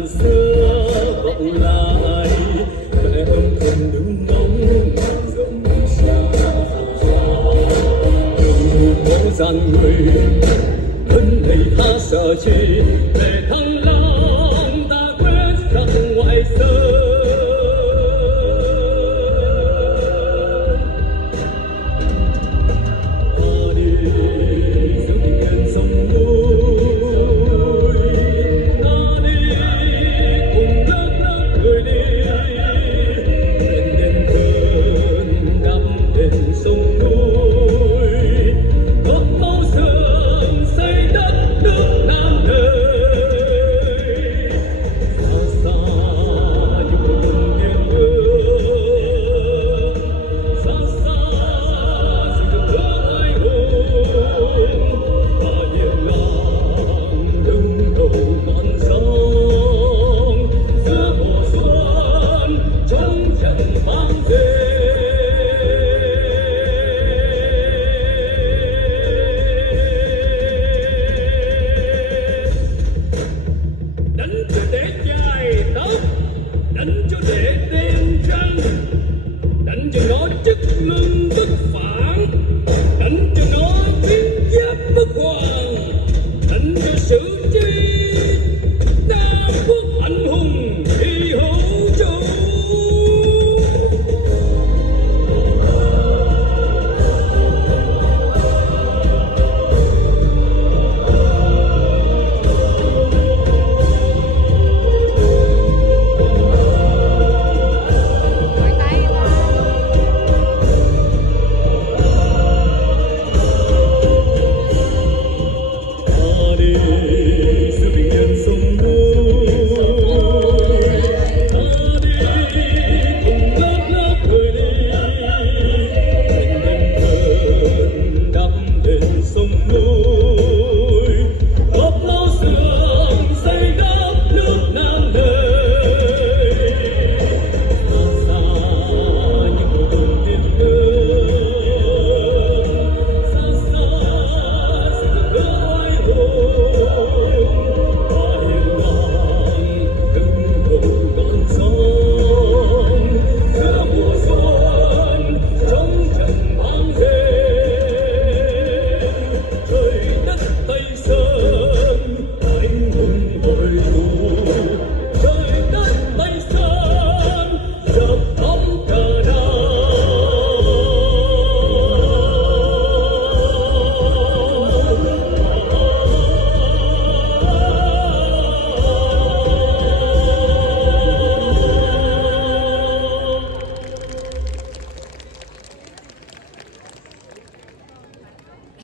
ngàn xưa vọng lại mẹ âm thầm đứng ngóng dòng xa đường phố gian người thân này ta sợ chi để thăng long ta quyết rằng ngoại sơn. Đánh cho để đen răng, đánh cho nó chức lưng bất phản, đánh cho nó biến giáp bất hoàng, đánh cho sự chi đa quốc anh hùng thi hữu chủ. Sự bình yên sông